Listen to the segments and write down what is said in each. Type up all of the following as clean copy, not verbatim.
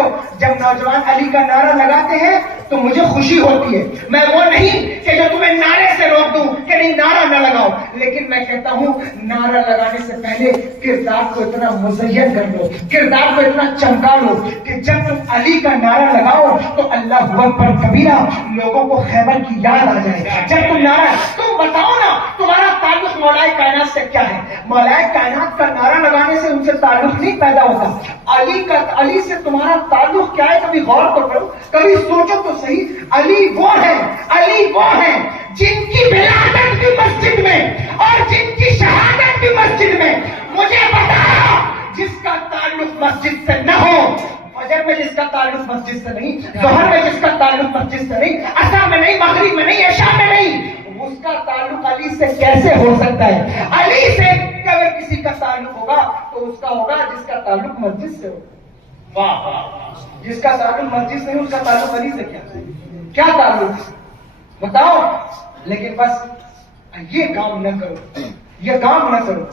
کو جب نوجوان علی کا نعرہ لگاتے ہیں تو مجھے خوشی ہوتی ہے. میں وہ نہیں کہ جو تمہیں نعرے سے روک دوں کہ نہیں نعرہ نہ لگاؤ, لیکن میں کہتا ہوں نعرہ لگانے سے پہلے کردار کو اتنا مزین کر لو, کردار کو اتنا چمکا لو کہ جب تم علی کا نعرہ لگاؤ تو اللہ اکبر کبیرہ لوگوں کو خیبر کی یاد آ جائے. جب تم نعرہ, تم بتاؤ نا تمہارا تعلق مولائے کائنات سے کیا ہے؟ مولائے کائنات کا نعرہ لگانے سے ان سے تعلق نہیں پیدا ہوتا. علی سے تمہارا تعلق کیا ہے؟ کبھی غور تو کرو, کبھی سوچو تو صحیح. علی وہ ہیں جن کی ولادت بھی مسجد میں اور جن کی شہادت بھی مسجد میں. مجھے بتاؤ جس کا تعلق مسجد سے نہ ہو, فجر میں جس کا تعلق مسجد سے نہیں, ظہر میں جس کا تعلق مسجد سے نہیں, عصر میں نہیں, مغرب میں نہیں, عشاء میں نہیں, اس کا تعلق علی سے کیسے ہو سکتا ہے؟ علی سے اگر کسی کا تعلق ہوگا تو اس کا ہوگا جس کا تعلق مسجد سے ہو. جس کا تعلق مسجد سے نہیں, اس کا تعلق علی سے کیا تعلق بتاؤ. لیکن بس یہ کام نہ کرو.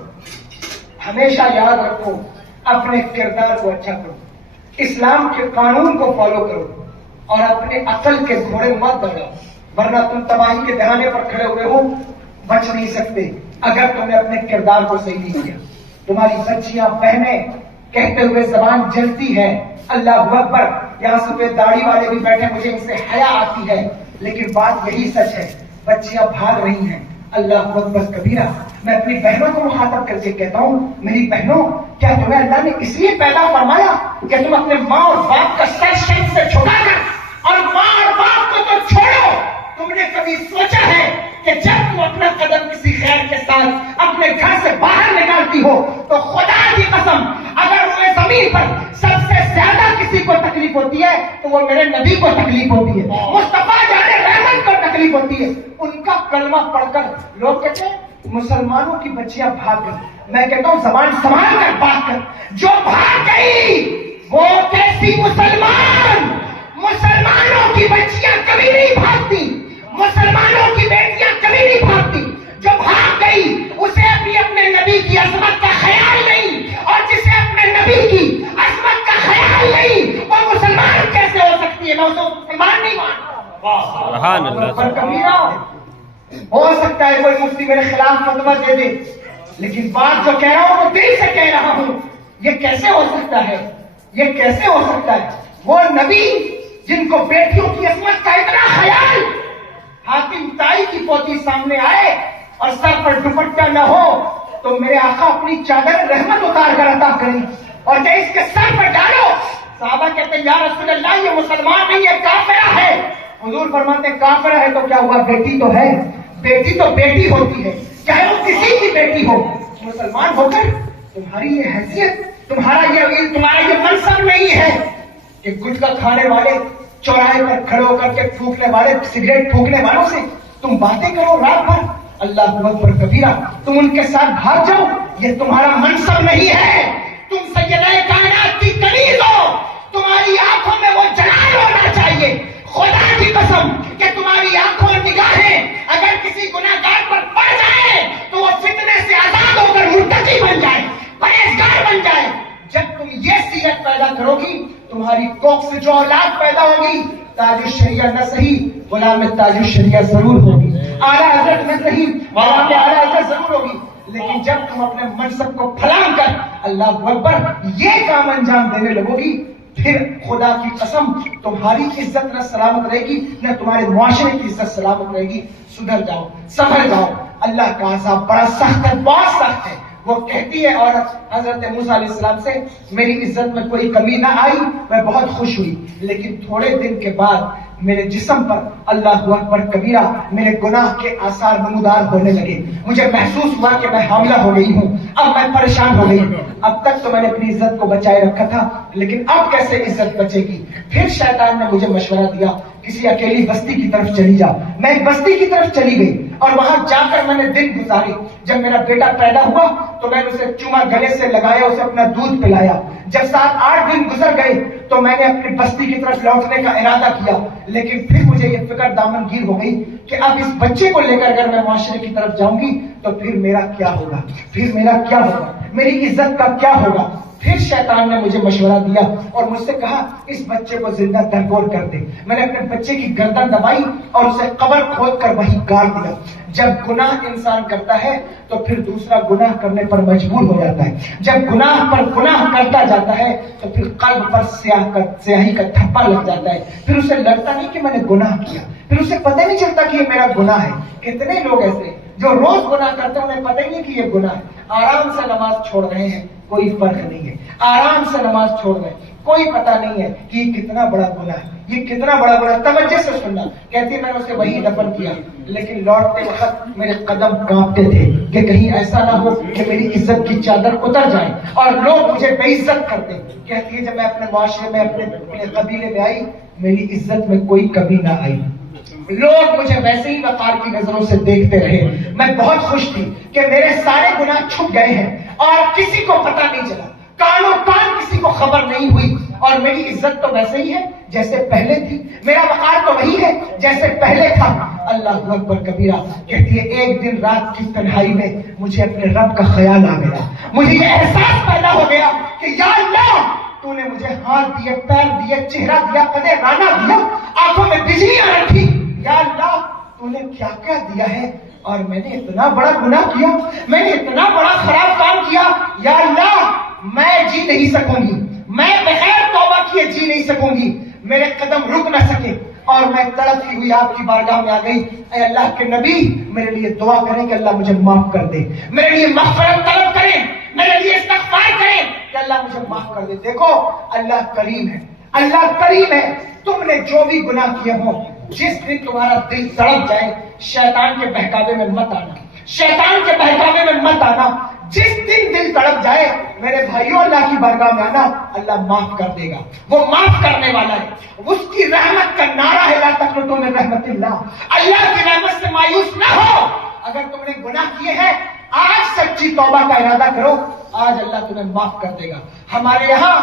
ہمیشہ یاد رکھو اپنے کردار کو اچھا کرو, اسلام کے قانون کو فالو کرو اور اپنے عقل کے گھوڑے مت دوڑاؤ, ورنہ تم تباہی کے دہانے پر کھڑے ہوئے ہو, بچ نہیں سکتے اگر تم نے اپنے کردار کو صحیح نہیں کیا. تمہاری بچیاں بہنیں کہتے ہوئے زبان جلتی ہے اللہ اکبر. یہاں سفید داڑھی والے بھی بیٹھے, مجھے ان سے حیا آتی ہے, لیکن بات یہی سچ ہے, بچیاں بھاگ رہی ہیں. اللہ اکبر کبیرہ. میں اپنی بہنوں کو مخاطب کر کے کہتا ہوں, میری بہنوں کیا تمہیں اللہ نے اس لیے پیدا فرمایا کہ تم اپنے ماں اور باپ کا سر شرم سے چھپا کر, اور ماں اور باپ کو تو چھوڑو, تم نے کبھی سوچا ہے کہ جب تم اپنا قدم کسی خیر کے ساتھ اپنے گھر سے باہر نکالتی ہو تو خدا کی قسم اگر روئے زمین پر سب سے زیادہ کسی کو تکلیف ہوتی ہے تو وہ میرے نبی کو تکلیف ہوتی ہے, مصطفیٰ جان رحمت کو تکلیف ہوتی ہے. ان کا کلمہ پڑھ کر لوگ کہتے ہیں مسلمانوں کی بچیاں بھاگ گئی. میں کہتا ہوں زبان سنبھال کر بات کر. جو بھاگ گئی وہ کیسی مسلمان؟ مسلمانوں کی بچیاں کبھی نہیں بھاگتی, مسلمانوں کی بیٹیاں کبھی نہیں بھاگتی. جو بھاگ گئی اسے بھی اپنے نبی کی عظمت کا خیال نہیں, اور جسے اپنے نبی کی عظمت کا خیال نہیں وہ مسلمان کیسے ہو سکتی ہے؟ میں اسے مسلمان نہیں مانتا. پر کبیرہ ہو سکتا ہے کوئی مفتی میرے خلاف فتویٰ دے دے, لیکن بات جو کہہ رہا ہوں وہ دل سے کہہ رہا ہوں. یہ کیسے ہو سکتا ہے؟ یہ کیسے ہو سکتا ہے؟ وہ نبی جن کو بیٹیوں کی عصمت کا اتنا خیال, حاتم تائی کی پوتی سامنے آئے اور سر پر دوپٹہ نہ ہو تو میرے آقا اپنی چادر رحمت اتار کر عطا کریں اور کہ اس کے سر پر ڈالو. صحابہ کہتے ہیں یا رسول اللہ یہ مسلمان نہیں ہے, کافرہ ہے. حضور فرماتے ہیں کافرہ ہے تو کیا ہوا, بیٹی تو ہے, بیٹی تو بیٹی ہوتی ہے, چاہے وہ کسی کی بیٹی ہو. مسلمان ہو کر تمہاری یہ حیثیت, تمہارا یہ منصب نہیں ہے کہ گٹکا کھانے والے, چوراہے پر کھڑے ہو کر کے پھونکنے والے, سگریٹ پھونکنے والوں سے تم باتیں کرو رات بھر. اللہ اکبر کبیرہ. تم ان کے ساتھ بھاگ جاؤ, یہ تمہارا منصب نہیں ہے. تم سیدہ کائنات کی کنیز ہو, تمہاری آنکھوں میں وہ جلال ہونا چاہیے. خدا کی قسم کہ تمہاری آنکھوں اور نگاہیں اگر کسی گناہگار پر پڑ جائے تو وہ فتنے سے آزاد ہو کر مرتقی بن جائے, پرہیزگار بن جائے. جب تم یہ سیرت پیدا کرو گی تمہاری کوکھ سے جو اولاد پیدا ہوگی تاج الشریعہ نہ صحیح غلام تاج الشریعہ ضرور ہوگی, اعلیٰ حضرت میں صحیح غلام اعلیٰ حضرت ضرور ہوگی. لیکن جب تم اپنے منصب کو پھلانگ کر اللہ اکبر یہ کام انجام دینے لگو گی پھر خدا کی قسم تمہاری عزت نہ سلامت رہے گی نہ تمہارے معاشرے کی عزت سلامت رہے گی. سدھر جاؤ, سنبھل جاؤ. اللہ کا عذاب بڑا سخت ہے, بہت سخت ہے. وہ کہتی ہے عورت حضرت موسیٰ علیہ السلام سے میری عزت میں کوئی کمی نہ آئی, میں بہت خوش ہوئی, لیکن تھوڑے دن کے بعد میرے جسم پر اللہ اکبر کبیرہ میرے گناہ کے آثار نمودار ہونے لگے. مجھے محسوس ہوا کہ میں حاملہ ہو گئی ہوں, اب میں پریشان ہو گئی. اب تک تو میں نے اپنی عزت کو بچائے رکھا تھا, لیکن اب کیسے عزت بچے گی؟ پھر شیطان نے مجھے مشورہ دیا کسی اکیلی بستی کی طرف چلی جا. میں ایک بستی کی طرف چلی گئی اور وہاں جا کر میں نے دن گزارے. جب میرا بیٹا پیدا ہوا تو میں نے اسے چوما گلے سے لگایا, اسے اپنا دودھ پلایا. جب 7-8 دن گزر گئے تو میں نے اپنی بستی کی طرف لوٹنے کا ارادہ کیا, لیکن پھر مجھے یہ فکر دامن گیر ہو گئی کہ اب اس بچے کو لے کر اگر میں معاشرے کی طرف جاؤں گی تو پھر میرا کیا ہوگا, پھر میرا کیا ہوگا, میری عزت کا کیا ہوگا. پھر شیطان نے مجھے مشورہ دیا اور مجھ سے کہا اس بچے کو زندہ درگور کر دے. میں نے اپنے بچے کی گردن دبائی اور اسے قبر کھود کر وہیں گاڑ دیا. جب گناہ انسان کرتا ہے تو پھر دوسرا گناہ کرنے پر مجبور ہو جاتا ہے. جب گناہ پر گناہ کرتا جاتا ہے تو پھر قلب پر سیاہی کا تھپا لگ جاتا ہے. پھر اسے لگتا نہیں کہ میں نے گناہ کیا, پھر اسے پتہ نہیں چلتا کہ یہ میرا گناہ ہے. کتنے لوگ ایسے جو روز گناہ کرتے ہیں انہیں پتہ ہی نہیں کہ یہ گناہ ہے. آرام سے نماز چھوڑ رہے ہیں, کوئی فرق نہیں ہے. آرام سے نماز چھوڑ رہے ہیں, کوئی پتہ نہیں ہے کہ یہ کتنا بڑا گناہ ہے, یہ کتنا بڑا گناہ. توجہ سے سننا. کہتی ہے میں نے اسے وہی دفن کیا, لیکن لوٹتے وقت میرے قدم کانپتے تھے کہ کہیں ایسا نہ ہو کہ میری عزت کی چادر اتر جائے اور لوگ مجھے بے عزت کر دیں. کہتی ہے جب میں اپنے معاشرے میں اپنے قبیلے میں آئی, میری عزت میں کوئی کمی نہ آئی. لوگ مجھے ویسے ہی وقار کی نظروں سے دیکھتے رہے. میں بہت خوش تھی کہ میرے سارے گناہ چھپ گئے ہیں اور کسی کو پتہ نہیں چلا, کانوں کان کسی کو خبر نہیں ہوئی, اور میری عزت تو ویسے ہی ہے جیسے پہلے تھی, میرا وقار تو وہی ہے جیسے پہلے تھا. اللہ اکبر کبیرہ. کہتی ہے ایک دن رات کی تنہائی میں مجھے اپنے رب کا خیال آ گیا. مجھے یہ احساس پیدا ہو گیا کہ یا اللہ تو نے مجھے ہاتھ دیے, پیر دیے, چہرہ دیا, قدے رانا دیا, آنکھوں میں بجلیاں رکھی. یا اللہ تو نے کیا کیا دیا ہے, اور میں نے اتنا بڑا گناہ کیا, میں نے اتنا بڑا خراب کام کیا. یا اللہ میں جی نہیں سکوں گی, میں بغیر توبہ کیے جی نہیں سکوں گی. میرے قدم رک نہ سکے اور میں تڑپتی ہوئی آپ کی بارگاہ میں آ گئی. اے اللہ کے نبی میرے لیے دعا کریں کہ اللہ مجھے معاف کر دے, میرے لیے مغفرت طلب کریں, میرے لیے استغفار کریں کہ اللہ مجھے معاف کر دے. دیکھو اللہ کریم ہے, اللہ کریم ہے. تم نے جو بھی گناہ کیے ہوں, جس دن تمہارا دل تڑپ جائے, شیطان کے بہکاوے میں مت آنا, شیطان کے بہکاوے میں مت آنا. جس دن دل تڑپ جائے میرے بھائیوں اللہ کی بارگاہ میں آنا, اللہ معاف کر دے گا. وہ معاف کرنے والا ہے. اس کی رحمت کا نعرہ ہے لا تقنطوا من رحمت اللہ. اللہ کی رحمت سے مایوس نہ ہو. اگر تم نے گناہ کیے ہیں آج سچی توبہ کا ارادہ کرو, آج اللہ تمہیں معاف کر دے گا. ہمارے یہاں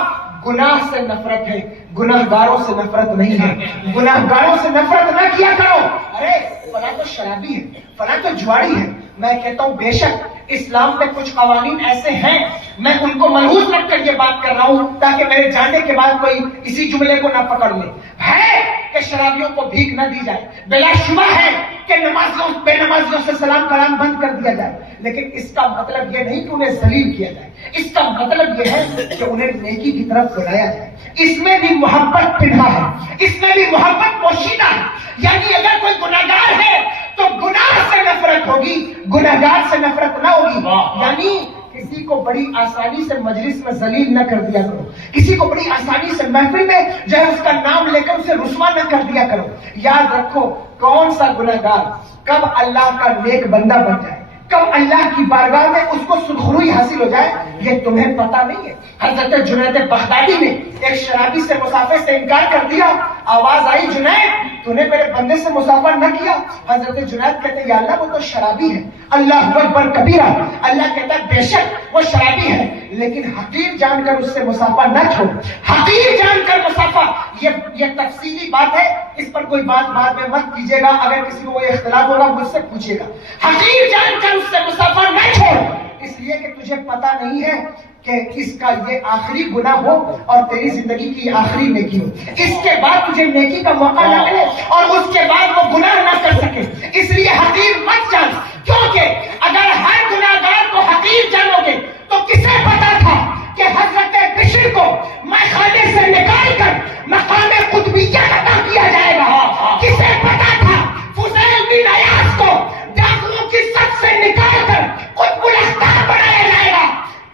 گناہ سے نفرت ہے, گناہگاروں سے نفرت نہیں ہے. گناہگاروں سے نفرت نہ کیا کرو. ارے فلاں تو شرابی ہے, فلاں تو جواری ہے. میں کہتا ہوں بے شک اسلام میں کچھ قوانین ایسے ہیں, میں ان کو ملحوظ رکھ کر یہ بات کر رہا ہوں تاکہ میرے جانے کے بعد کوئی اسی جملے کو نہ پکڑ لے. ہے کہ شرابیوں کو بھیک نہ دی جائے, بلا شبہ ہے کہ نمازیوں بے نمازیوں سے سلام کلام بند کر دیا جائے, لیکن اس کا مطلب یہ نہیں کہ انہیں ذلیل کیا جائے. اس کا مطلب یہ ہے کہ انہیں نیکی کی طرف بلایا جائے. اس میں بھی محبت پنہا ہے, اس میں بھی محبت پوشیدہ ہے. یعنی اگر کوئی گناہگار ہے تو گناہ سے نفرت ہوگی, گناہگار سے نفرت نہ ہوگی. یعنی کسی کو بڑی آسانی سے مجلس میں ذلیل نہ کر دیا کرو, کسی کو بڑی آسانی سے محفل میں جو ہے اس کا نام لے کر اسے رسوا نہ کر دیا کرو. یاد رکھو کون سا گناہگار کب اللہ کا نیک بندہ بن جائے, کب اللہ کی بارگاہ میں اس کو سرخروئی حاصل ہو جائے, یہ تمہیں پتہ نہیں ہے. حضرت جنید بغدادی نے ایک شرابی سے مسافر سے انکار کر دیا. آواز آئی جنید تو نے میرے بندے سے مسافر نہ کیا. حضرت جنید کہتے ہیں یا اللہ وہ تو شرابی ہے. اللہ اکبر کبیرہ. اللہ کہتا ہے بے شک وہ شرابی ہے, لیکن حقیر جان کر اس سے مسافر نہ چھوڑ. حقیر جان کر مسافر, یہ تفصیلی بات ہے, اس پر کوئی بات بعد میں مت کیجیے گا. اگر کسی کو یہ اختلاف ہوگا مجھ سے پوچھیے گا. حقیر جان کر اس سے مسافر نہ چھوڑ, اس لیے کہ تجھے پتہ نہیں ہے کہ اس کا یہ آخری گناہ ہو اور تیری زندگی کی آخری نیکی ہو. اس کے بعد تجھے نیکی کا موقع نہ ملے اور اس کے بعد وہ گناہ نہ کر سکے. اس لیے حقیر مت جان, کیونکہ اگر ہر گناہگار کو حقیر جانو گے تو کسے پتا تھا کہ حضرت بشر کو میخانے سے نکال کر مقام قطبیہ عطا کیا جائے گا. کسے پتا تھا فضیل بن عیاض کو ڈاکوؤں کی صف سے نکال کر قطب الاقطاب بنایا جائے گا.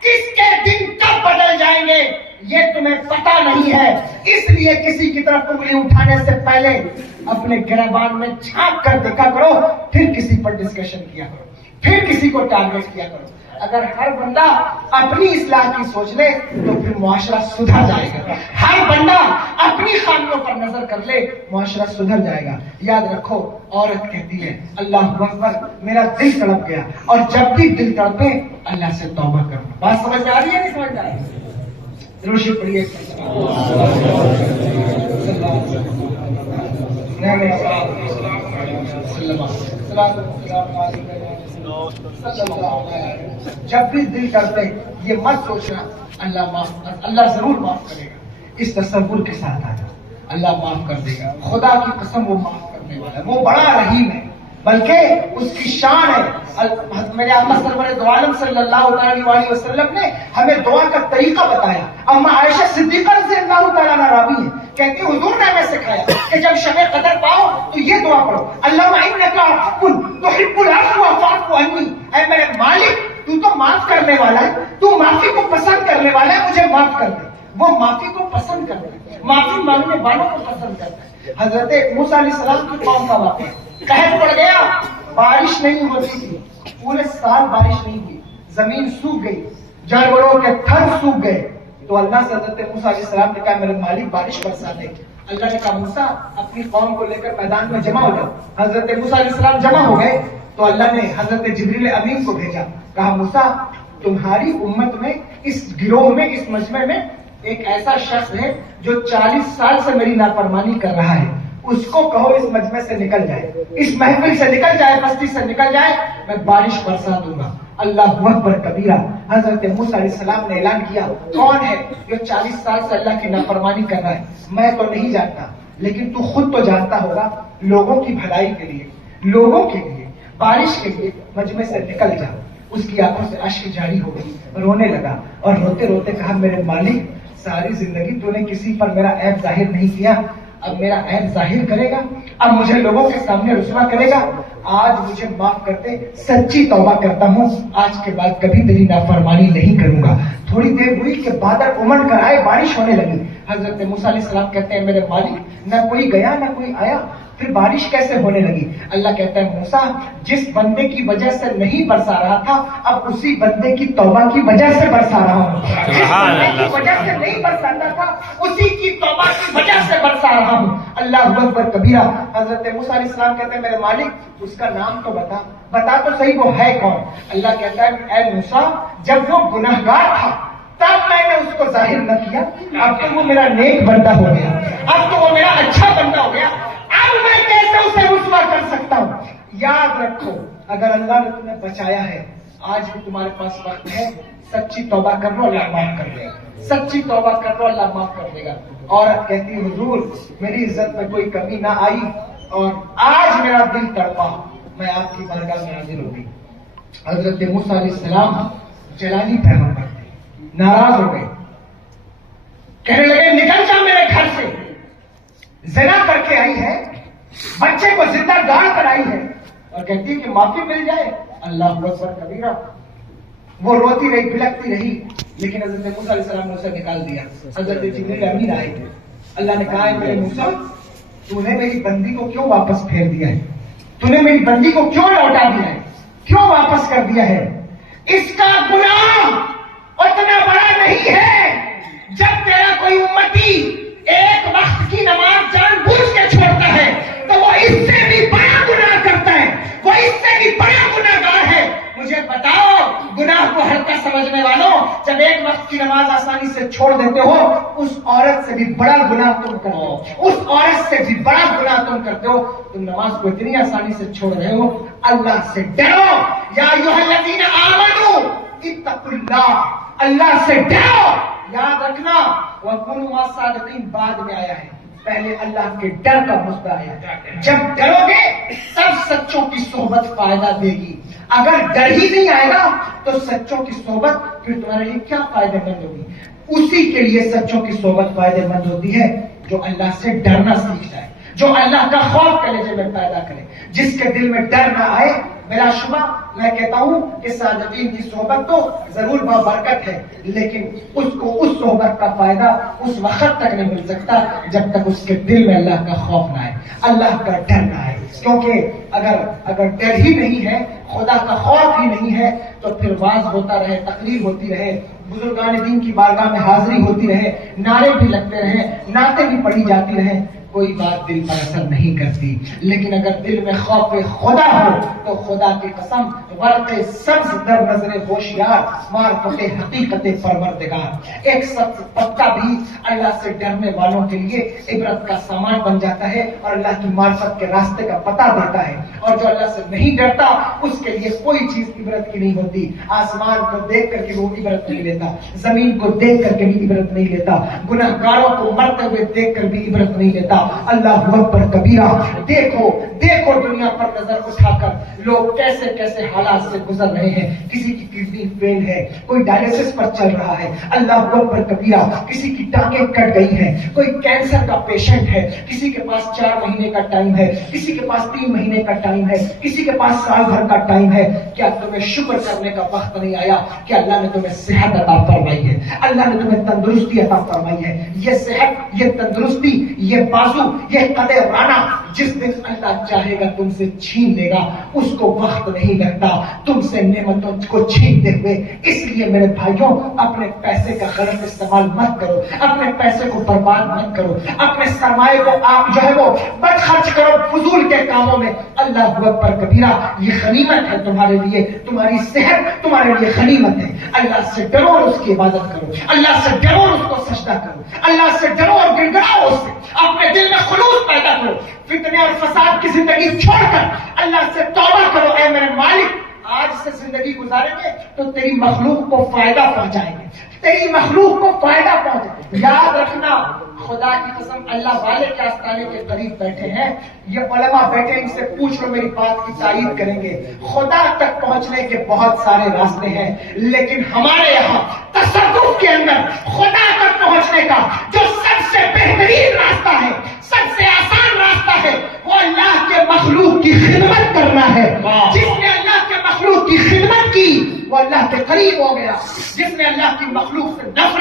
کس کے دن کب بدل جائیں گے یہ تمہیں پتا نہیں ہے. اس لیے کسی کی طرف انگلی اٹھانے سے پہلے اپنے گریبان میں جھانک کر دیکھا کرو, پھر کسی پر ڈسکشن کیا کرو, پھر کسی کو ٹارگیٹ کیا کرو. اگر ہر بندہ اپنی اصلاح کی سوچ لے تو پھر معاشرہ سدھر جائے گا. ہر بندہ اپنی خامیوں پر نظر کر لے معاشرہ سدھر جائے گا. یاد رکھو عورت کہتی ہے اللہ اکبر میرا دل تڑپ گیا, اور جب بھی دل تڑپے اللہ سے توبہ کرنا. بات سمجھ میں آ رہی ہے نہیں سمجھ میں آ رہی ہے؟ روشی پڑھیے. جب بھی دل کرتے یہ مت سوچنا اللہ ضرور معاف کرے گا، اس تصور کے ساتھ آ جاؤ، اللہ معاف کر دے گا، خدا کی قسم وہ معاف کرنے والا ہے، وہ بڑا رحیم ہے، بلکہ اس کی شان ہے۔ میرے آقا سرور دو عالم صلی اللہ علیہ وسلم نے ہمیں دعا کا طریقہ بتایا۔ اما عائشہ صدیقہ رضی اللہ تعالیٰ عنہ راوی ہے، کہتی حضور نے ہمیں سکھایا کہ جب شب قدر پاؤ تو یہ دعا پڑھو، اللہم انک عفو تحب العفو فاعف عنی، اے میرے مالک تو تو معاف کرنے والا ہے، تو معافی کو پسند کرنے والا ہے، مجھے معاف کر دے۔ وہ معافی کو پسند کرتا ہے، معافی مانگنے والوں کو پسند کرتا ہے۔ حضرت موسیٰ علیہ السلام کی قوم کا واقعہ، قحط پڑ گیا، بارش نہیں ہوتی تھی، پورے سال بارش نہیں ہوئی، زمین سوکھ گئی، جانوروں کے تھن سوکھ گئے، تو اللہ سے حضرت موسیٰ علیہ السلام نے کہا میرے مالک بارش برسا دے۔ اللہ نے کہا موسیٰ اپنی قوم کو لے کر میدان میں جمع ہو جاؤ۔ حضرت موسیٰ علیہ السلام جمع ہو گئے تو اللہ نے حضرت جبریل امین کو بھیجا، کہا موسیٰ تمہاری امت میں، اس گروہ میں، اس مجمع میں ایک ایسا شخص ہے جو 40 سال سے میری نافرمانی کر رہا ہے، اس کو کہو اس مجمع سے نکل جائے، اس محفل سے نکل جائے، بستی سے نکل جائے، میں بارش برسا دوں گا۔ اللہ اکبر کبیرہ، حضرت موسیٰ علیہ السلام نے اعلان کیا کون ہے جو 40 سال سے اللہ کی نافرمانی کر رہا ہے؟ میں تو نہیں جانتا، لیکن تو خود تو جانتا ہوگا، لوگوں کی بھلائی کے لیے، لوگوں کے لیے، بارش کے لیے مجمع سے نکل جا۔ اس کی آنکھوں سے اشک جاری ہو گئی، رونے لگا اور روتے روتے کہا میرے مالک ساری زندگی تو نے کسی پر میرا عیب ظاہر نہیں کیا، اب میرا عیب ظاہر کرے گا، اب مجھے لوگوں کے سامنے رسوا کرے گا، آج مجھے معاف کر دے، سچی توبہ کرتا ہوں، آج کے بعد کبھی تیری نافرمانی نہیں کروں گا۔ تھوڑی دیر ہوئی کہ بادل امڑ کر آئے، بارش ہونے لگی۔ حضرت موسیٰ علیہ السلام کہتے ہیں میرے مالک نہ کوئی گیا نہ کوئی آیا، پھر بارش کیسے ہونے لگی؟ اللہ کہتا ہے موسیٰ جس بندے کی وجہ سے نہیں برسا رہا تھا، اب اسی بندے کی توبہ کی وجہ سے برسا رہا ہوں، جس بندے کی وجہ سے نہیں برساتا تھا اسی کی توبہ کی وجہ سے برسا رہا ہوں۔ اللہ اکبر کبیرہ۔ حضرت موسیٰ علیہ السلام کہتے ہیں میرے مالک اس کا نام تو بتا تو صحیح وہ ہے کون؟ اللہ کہتا ہے اے موسیٰ جب وہ گناہگار تھا تب میں نے اس کو ظاہر نہ کیا، اب تو وہ میرا نیک بندہ ہو گیا، اب تو وہ میرا اچھا بندہ ہو گیا، اب میں کیسے اسے رسوا کر سکتا ہوں؟ یاد رکھو اگر اللہ نے تمہیں بچایا ہے، آج بھی تمہارے پاس وقت ہے، سچی توبہ کر لو اللہ معاف کر دے گا، سچی توبہ کر لو اللہ معاف کر دے گا۔ عورت کہتی حضور میری عزت میں کوئی کمی نہ آئی اور آج میرا دل تڑپا، میں آپ کی بارگاہ میں حاضر ہو گئی۔ حضرت موسیٰ علیہ السلام جلالی پیغمبر تھے، ناراض ہو گئے، کہنے لگے نکل جا میرے گھر سے، زنا کر کے آئی ہے، بچے کو زندہ گاڑ کر آئی ہے، اور کہتی ہے کہ معافی مل جائے۔ اللہ اکبر کبیرہ۔ وہ روتی رہی بلکتی رہی، لیکن حضرت موسیٰ علیہ السلام نے اسے نکال دیا۔ حضرت جبریل امین آئے تھے، اللہ نے کہا میرے موسیٰ تو نے میری بندی کو کیوں واپس پھیر دیا ہے؟ تو نے میری بندی کو کیوں لوٹا دیا ہے؟ کیوں واپس کر دیا ہے؟ اس کا گناہ اتنا بڑا نہیں ہے، جب تیرا کوئی امتی ایک وقت کی نماز جان بوجھ کے چھوڑتا ہے تو وہ اس سے بھی بڑا گناہ کرتا ہے، وہ اس سے بھی بڑا گناہگار ہے۔ مجھے بتاؤ گناہ کو ہلکا سمجھنے والوں، جب ایک وقت کی نماز آسانی سے چھوڑ دیتے ہو، اس عورت سے بھی بڑا گناہ تم کرتے ہو، اس عورت سے بھی بڑا گناہ تم کرتے ہو، تم نماز کو اتنی آسانی سے چھوڑ رہے ہو۔ اللہ سے ڈرو، یا ایھا الذین آمنوا اتقوا اللہ، اللہ سے ڈرو۔ یاد رکھنا وَكُونُوا مَعَ الصَّادِقِينَ بعد میں آیا ہے، پہلے اللہ کے ڈر کا مدعا ہے۔ جب ڈرو گے تب سچوں کی صحبت فائدہ دے گی، اگر ڈر ہی نہیں آئے گا تو سچوں کی صحبت پھر تمہارے لیے کیا فائدہ مند ہوگی؟ اسی کے لیے سچوں کی صحبت فائدہ مند ہوتی ہے جو اللہ سے ڈرنا سیکھ جائے، جو اللہ کا خوف کلیجے میں پیدا کرے۔ جس کے دل میں ڈر نہ آئے، بلا شبہ میں کہتا ہوں کہ صادقین کی صحبت تو ضرور بابرکت ہے، لیکن اس کو اس صحبت کا فائدہ اس وقت تک نہیں مل سکتا جب تک اس کے دل میں اللہ کا خوف نہ آئے، اللہ کا ڈر نہ آئے۔ کیونکہ اگر ڈر ہی نہیں ہے، خدا کا خوف ہی نہیں ہے، تو پھر واز ہوتا رہے، تقریر ہوتی رہے، بزرگان دین کی بارگاہ میں حاضری ہوتی رہے، نعرے بھی لگتے رہے، نعتیں بھی پڑھی جاتی رہیں، کوئی بات دل پر اثر نہیں کرتی، لیکن اگر دل میں خوف خدا ہو تو خدا کی قسم ورق سبز در نظر ہوشیار معرفت حقیقت پروردگار، ایک سبز پتا بھی اللہ سے ڈرنے والوں کے لیے عبرت کا سامان بن جاتا ہے اور اللہ کی معرفت کے راستے کا پتہ دیتا ہے، اور جو اللہ سے نہیں ڈرتا اس کے لیے کوئی چیز عبرت کی نہیں ہوتی۔ آسمان کو دیکھ کر کے وہ عبرت نہیں لیتا، زمین کو دیکھ کر کے بھی عبرت نہیں لیتا، گناہگاروں کو مرتے ہوئے دیکھ کر بھی عبرت نہیں لیتا۔ اللہ اکبر کبیرہ، دیکھو دیکھو دنیا پر نظر اٹھا کر لوگ کیسے کیسے حالات سے گزر رہے ہیں، کسی کی کڈنی فیل ہے، کوئی ڈائلیسس پر چل رہا ہے، اللہ اکبر کبیرہ، کسی کی ٹانگیں کٹ گئی ہیں، کوئی کینسر کا پیشنٹ ہے، کسی کے پاس 4 مہینے کا ٹائم ہے، کسی کے پاس 3 مہینے کا ٹائم ہے، کسی کے پاس سال بھر کا ٹائم ہے۔ کیا تمہیں شکر کرنے کا وقت نہیں آیا کہ اللہ نے تمہیں صحت عطا فرمائی ہے، اللہ نے تمہیں تندرستی عطا فرمائی ہے؟ یہ صحت، یہ تندرستی، یہ بازو، یہ قد رانہ جس دن اللہ چاہے گا تم سے چھین لے گا، اس کو وقت نہیں لگتا تم سے نعمتوں کو چھینتے ہوئے۔ اس لیے میرے بھائیوں، اپنے پیسے کا غلط استعمال مت کرو، اپنے پیسے کو برباد مت کرو، اپنے سرمایے کو آپ جو ہے وہ مت خرچ کرو فضول کے کاموں میں۔ اللہ اکبر کبیرہ، یہ غنیمت ہے تمہارے لیے، تمہاری صحت تمہارے لیے غنیمت ہے۔ اللہ سے ڈرو اور اس کی عبادت کرو، اللہ سے ڈرو اور اس کو سجدہ کرو، اللہ سے ڈرو اور گڑ گڑاؤ اس سے، اپنے دل میں خلوص پیدا کرو، فتنے اور فساد کی زندگی چھوڑ کر اللہ سے توبہ کرو۔ اے میرے مالک، آج سے زندگی گزاریں گے تو تیری مخلوق کو فائدہ پہنچائیں گے، تیری مخلوق کو فائدہ پہنچائیں گے۔ یاد رکھنا، خدا کی قسم اللہ والے کے آستانے کے قریب بیٹھے ہیں، یہ علماء بیٹھے ہیں، ان سے پوچھ لو، میری بات کی تائید کریں گے۔ خدا تک پہنچنے کے بہت سارے راستے ہیں، لیکن ہمارے یہاں تصوف کے اندر خدا تک پہنچنے کا جو سب سے بہترین راستہ ہے، سب سے آسان راستہ ہے، وہ اللہ کے مخلوق کی خدمت کرنا ہے۔ جس نے اللہ کے مخلوق کی خدمت کی وہ اللہ کے قریب ہو گیا، جس نے اللہ کی مخلوق سے نفرت